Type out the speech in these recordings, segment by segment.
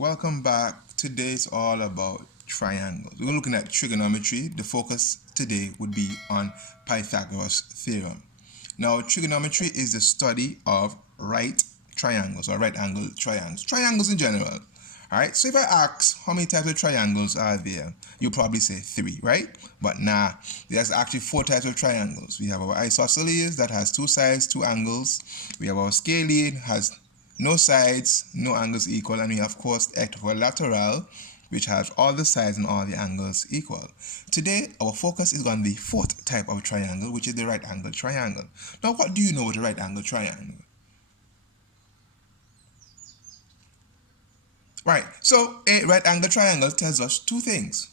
Welcome back. Today's all about triangles. We're looking at trigonometry. The focus today would be on Pythagoras Theorem. Now, trigonometry is the study of right triangles or right angle triangles. Triangles in general. Alright, so if I ask how many types of triangles are there, you'll probably say 3, right? But nah, there's actually 4 types of triangles. We have our isosceles that has 2 sides, 2 angles. We have our scalene, has no sides, no angles equal, and we have, of course, equilateral, which has all the sides and all the angles equal. Today, our focus is on the 4th type of triangle, which is the right angle triangle. Now, what do you know about the right angle triangle? Right, so a right angle triangle tells us 2 things.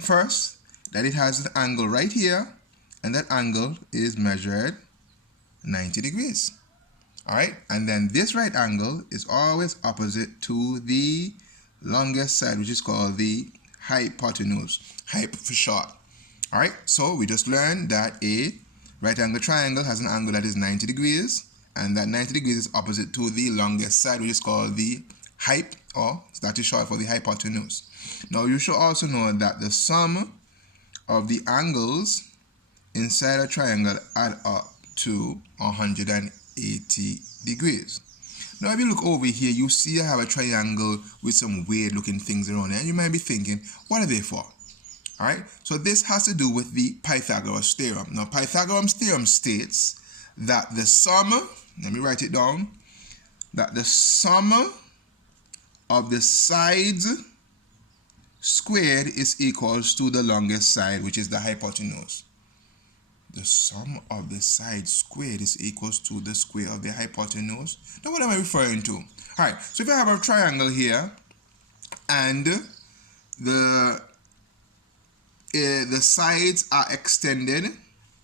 First, that it has an angle right here, and that angle is measured 90 degrees. Alright, and then this right angle is always opposite to the longest side, which is called the hypotenuse, hype for short. Alright, so we just learned that a right angle triangle has an angle that is 90 degrees, and that 90 degrees is opposite to the longest side, which is called the hype, or that is short for the hypotenuse. Now you should also know that the sum of the angles inside a triangle add up to 180 degrees. Now if you look over here, you see I have a triangle with some weird looking things around it, and you might be thinking, what are they for? Alright, so this has to do with the Pythagoras Theorem. Now Pythagoras Theorem states that the sum, let me write it down, that the sum of the sides squared is equals to the longest side, which is the hypotenuse. The sum of the sides squared is equals to the square of the hypotenuse. Now what am I referring to? Alright, so if I have a triangle here and the sides are extended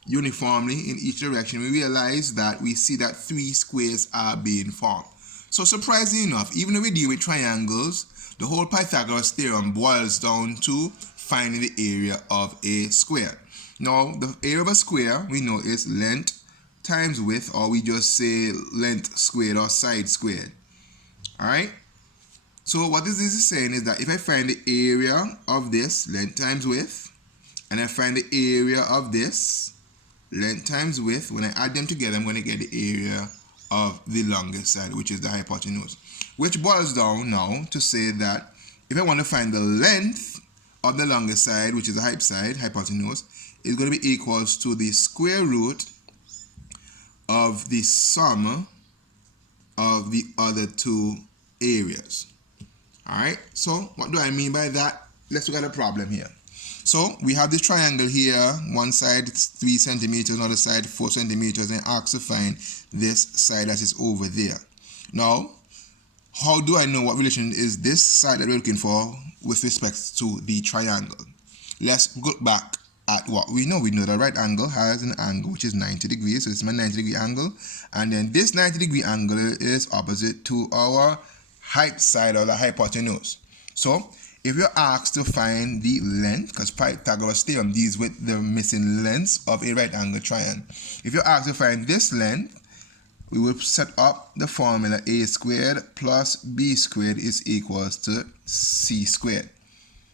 uniformly in each direction, we realize that we see that 3 squares are being formed. So surprisingly enough, even though we deal with triangles, the whole Pythagoras theorem boils down to finding the area of a square. Now, the area of a square we know is length times width, or we just say length squared or side squared. Alright? So what this is saying is that if I find the area of this, length times width, and I find the area of this, length times width, when I add them together, I'm going to get the area of the longest side, which is the hypotenuse. Which boils down now to say that if I want to find the length of the longest side, which is the hypotenuse, is going to be equals to the square root of the sum of the other 2 areas. Alright, so what do I mean by that? Let's look at a problem here. So we have this triangle here, one side 3 centimeters, another side 4 centimeters, and asked to find this side that is over there. Now, how do I know what relation is this side that we're looking for with respect to the triangle? Let's look back at what we know. We know the right angle has an angle which is 90 degrees, so this is my 90 degree angle, and then this 90 degree angle is opposite to our height side or the hypotenuse. So if you're asked to find the length, because Pythagoras theorem deals with the missing lengths of a right angle triangle. If you're asked to find this length, we will set up the formula a squared plus b squared is equals to c squared,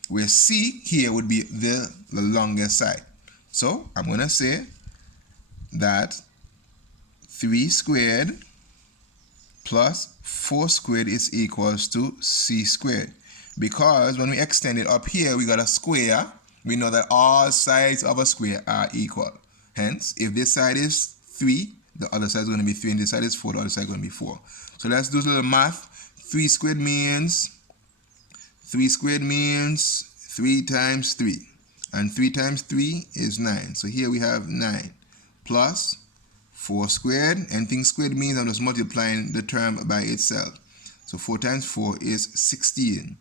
where c here would be the longest side. So I'm going to say that 3 squared plus 4 squared is equals to c squared. Because when we extend it up here, we got a square. We know that all sides of a square are equal. Hence, if this side is 3, the other side is going to be 3, and this side is 4, the other side is going to be 4. So let's do a little math. 3 squared means 3 times 3. And 3 times 3 is 9. So here we have 9 plus 4 squared. Anything squared means I'm just multiplying the term by itself. So 4 times 4 is 16.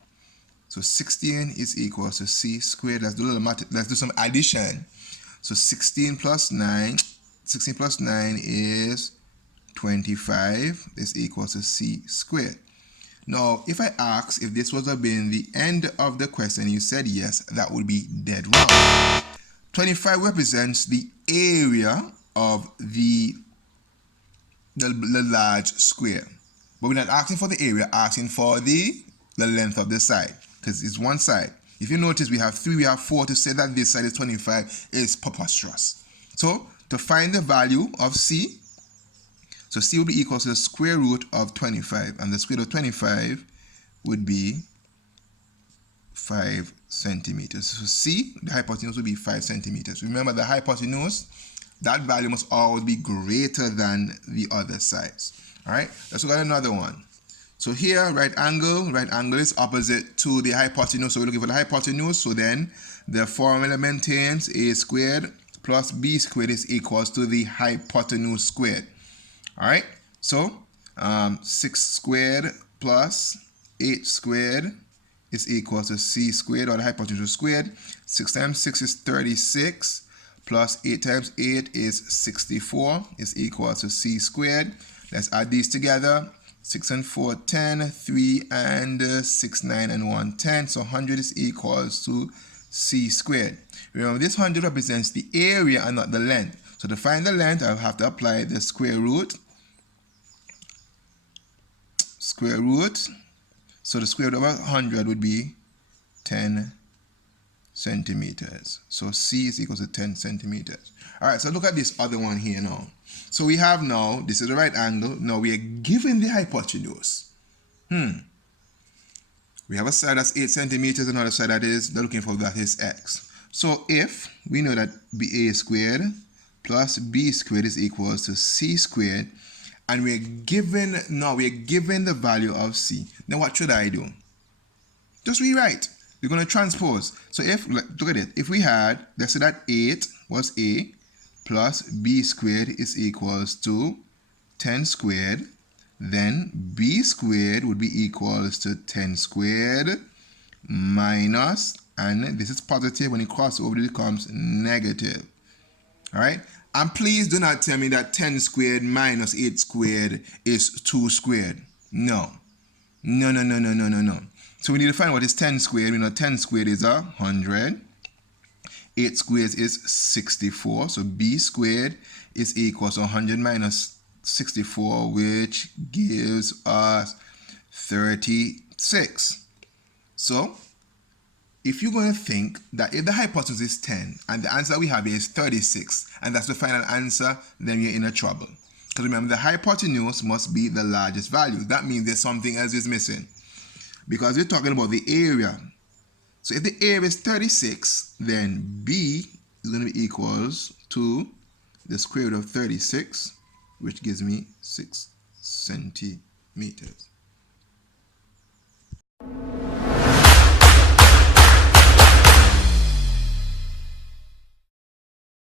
So 16 is equal to c squared. Let's do a little math. Let's do some addition. So 16 plus 9 is 25. This equals to c squared. Now, if I ask if this was have been the end of the question, you said yes, that would be dead wrong. 25 represents the area of the large square. But we're not asking for the area, asking for the the length of the side, because it's one side. If you notice, we have 3, we have 4. To say that this side is 25 is preposterous. So to find the value of C, so C will be equal to the square root of 25, and the square root of 25 would be 5 centimeters. So C, the hypotenuse, will be 5 centimeters. Remember, the hypotenuse, that value must always be greater than the other sides. All right, let's look at another one. So here, right angle is opposite to the hypotenuse. So we're looking for the hypotenuse. So then the formula maintains a squared plus b squared is equals to the hypotenuse squared. All right, so 6 squared plus 8 squared is equal to c squared, or the hypotenuse squared. 6 times 6 is 36, plus 8 times 8 is 64, is equal to c squared. Let's add these together. 6 and 4, 10, 3 and 6, 9 and 1, 10. So 100 is equals to c squared. Remember, this 100 represents the area and not the length. So to find the length, I'll have to apply the square root. So the square root of 100 would be 10 centimeters. So C is equal to 10 centimeters. All right, so look at this other one here now. So we have now, this is the right angle. Now we are given the hypotenuse. We have a side that's 8 centimeters, another side that is, they're looking for that is x. So if we know that a squared plus b squared is equals to c squared, and we're given the value of c, then what should I do? Just rewrite. We're going to transpose. So if, look at it, if we had, let's say that 8 was a, plus b squared is equals to 10 squared, then b squared would be equals to 10 squared minus, and this is positive, when it crosses over it becomes negative. All right, and please do not tell me that 10 squared minus 8 squared is 2 squared. No. So we need to find what is 10 squared. We know 10 squared is 100. 8 squared is 64. So b squared is equal to 100 minus 64, which gives us 36. So if you're going to think that if the hypotenuse is 10 and the answer we have is 36, and that's the final answer, then you're in a trouble. Because remember, the hypotenuse must be the largest value. That means there's something else is missing, because we're talking about the area. So if the area is 36, then b is going to be equals to the square root of 36, which gives me 6 centimeters.